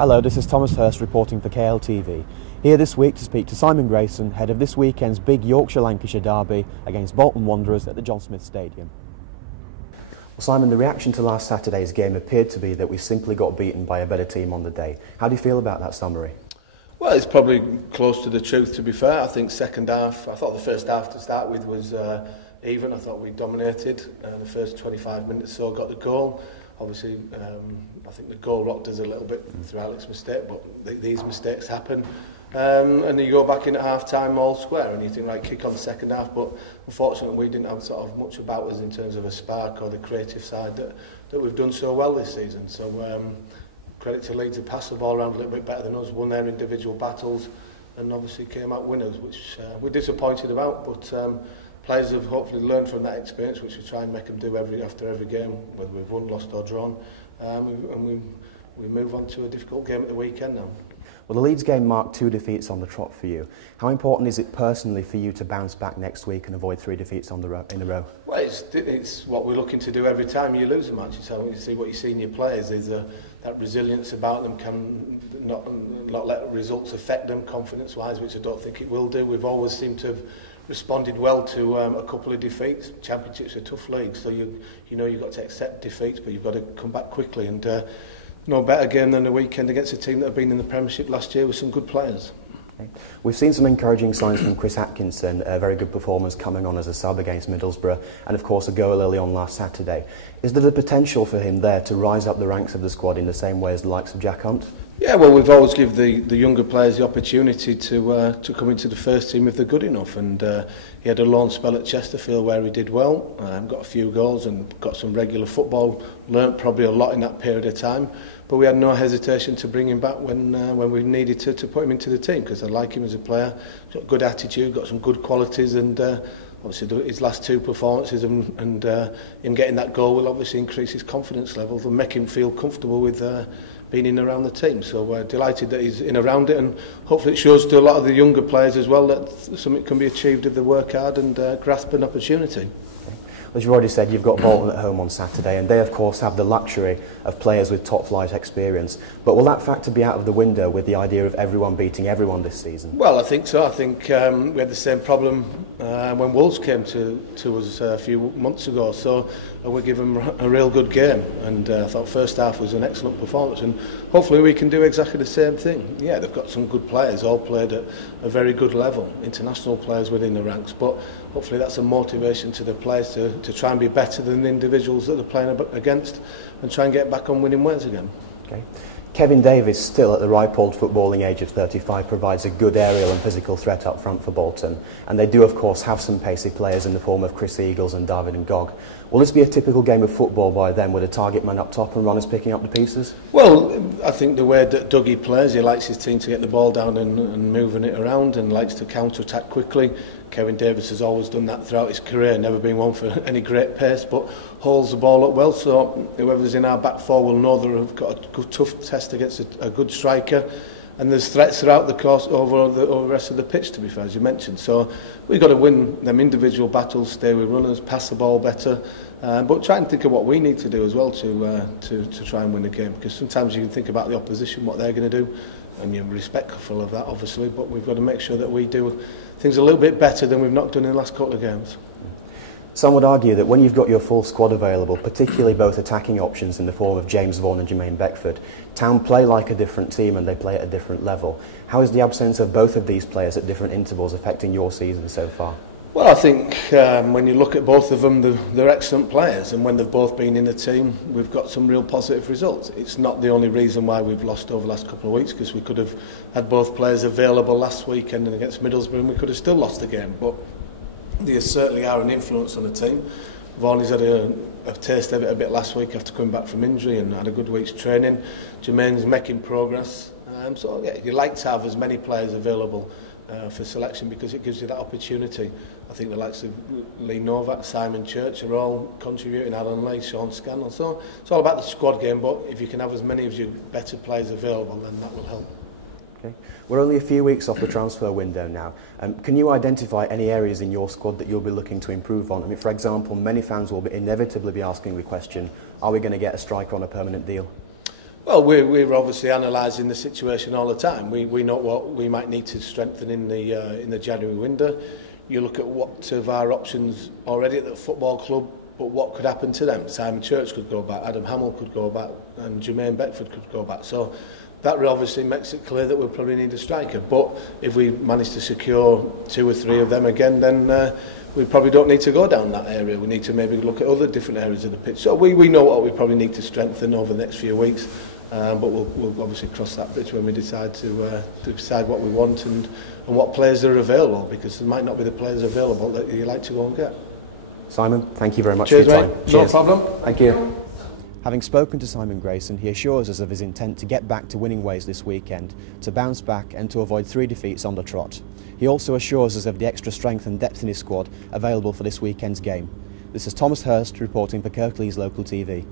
Hello, this is Thomas Hirst reporting for KLTV. Here this week to speak to Simon Grayson, head of this weekend's big Yorkshire-Lancashire derby against Bolton Wanderers at the John Smith Stadium. Well, Simon, the reaction to last Saturday's game appeared to be that we simply got beaten by a better team on the day. How do you feel about that summary? Well, it's probably close to the truth, to be fair. I think second half, I thought the first half to start with was even. I thought we dominated the first 25 minutes or so, got the goal. Obviously, I think the goal rocked us a little bit through Alex's mistake, but these mistakes happen. And then you go back in at half-time all square and you think, right, kick on the second half, but unfortunately we didn't have sort of much about us in terms of a spark or the creative side that we've done so well this season. So credit to Leeds, who passed the ball around a little bit better than us, won their individual battles and obviously came out winners, which we're disappointed about, but players have hopefully learned from that experience, which we try and make them do after every game, whether we've won, lost or drawn, and we move on to a difficult game at the weekend now. Well, the Leeds game marked 2 defeats on the trot for you. How important is it personally for you to bounce back next week and avoid 3 defeats in a row? Well, it's what we're looking to do every time you lose a match. So you see what you see in your players. There's that resilience about them, can not let results affect them confidence-wise, which I don't think it will do. We've always seemed to have responded well to a couple of defeats. Championships are tough leagues, so you know you've got to accept defeats, but you've got to come back quickly. And no better game than the weekend against a team that have been in the Premiership last year with some good players. Okay. We've seen some encouraging signs from Chris Atkinson, a very good performance coming on as a sub against Middlesbrough, and of course a goal early on last Saturday. Is there the potential for him there to rise up the ranks of the squad in the same way as the likes of Jack Hunt? Yeah, well, we've always given the younger players the opportunity to come into the first team if they're good enough, and he had a loan spell at Chesterfield where he did well, got a few goals and got some regular football, learnt probably a lot in that period of time, but we had no hesitation to bring him back when we needed to put him into the team, because I like him as a player. He's got good attitude, got some good qualities, and obviously his last 2 performances and him getting that goal will obviously increase his confidence levels and make him feel comfortable with being in around the team. So we're delighted that he's in around it, and hopefully it shows to a lot of the younger players as well that something can be achieved if they work hard and grasp an opportunity. As you've already said, you've got Bolton at home on Saturday, and they of course have the luxury of players with top flight experience. But will that factor be out of the window with the idea of everyone beating everyone this season? Well, I think so. I think we had the same problem when Wolves came to us a few months ago. So we give them a real good game, and I thought first half was an excellent performance, and hopefully we can do exactly the same thing. Yeah, they've got some good players, all played at a very good level, international players within the ranks, but hopefully that's a motivation to the players to try and be better than the individuals that they're playing against and try and get back on winning ways again. Okay. Kevin Davies, still at the ripe old footballing age of 35, provides a good aerial and physical threat up front for Bolton, and they do of course have some pacey players in the form of Chris Eagles and David Ngog. Will this be a typical game of football by them, with a target man up top and runners picking up the pieces? Well, I think the way that Dougie plays, he likes his team to get the ball down and moving it around, and likes to counter-attack quickly. Kevin Davies has always done that throughout his career, never been one for any great pace, but holds the ball up well, so whoever's in our back four will know they've got a good, tough test against a good striker. And there's threats throughout the course over the rest of the pitch, to be fair, as you mentioned. So we've got to win them individual battles, stay with runners, pass the ball better, but try and think of what we need to do as well to try and win the game. Because sometimes you can think about the opposition, what they're going to do, and you're respectful of that, obviously. But we've got to make sure that we do things a little bit better than we've not done in the last couple of games. Some would argue that when you've got your full squad available, particularly both attacking options in the form of James Vaughan and Jermaine Beckford, Town play like a different team and they play at a different level. How is the absence of both of these players at different intervals affecting your season so far? Well, I think when you look at both of them, they're excellent players, and when they've both been in the team, we've got some real positive results. It's not the only reason why we've lost over the last couple of weeks, because we could have had both players available last weekend and against Middlesbrough, and we could have still lost the game. But they certainly are an influence on the team. Vaughan's had a taste of it a bit last week after coming back from injury and had a good week's training. Jermaine's making progress. So yeah, you like to have as many players available for selection, because it gives you that opportunity. I think the likes of Lee Novak, Simon Church are all contributing, Alan Lee, Sean Scannell. So it's all about the squad game, but if you can have as many of your better players available, then that will help. Okay. We're only a few weeks off the transfer window now. Can you identify any areas in your squad that you'll be looking to improve on? I mean, for example, many fans will inevitably be asking the question, are we going to get a striker on a permanent deal? Well, we're obviously analysing the situation all the time. We know what we might need to strengthen in the January window. You look at what of our options already at the football club, but what could happen to them? Simon Church could go back, Adam Hamill could go back, and Jermaine Beckford could go back. So that obviously makes it clear that we'll probably need a striker. But if we manage to secure 2 or 3 of them again, then we probably don't need to go down that area. We need to maybe look at other different areas of the pitch. So we know what we probably need to strengthen over the next few weeks. But we'll obviously cross that bridge when we decide to decide what we want and what players are available, because there might not be the players available that you like to go and get. Simon, thank you very much Cheers, for your time. Mate. No problem. Thank you. Having spoken to Simon Grayson, he assures us of his intent to get back to winning ways this weekend, to bounce back and to avoid 3 defeats on the trot. He also assures us of the extra strength and depth in his squad available for this weekend's game. This is Thomas Hirst reporting for Kirklees Local TV.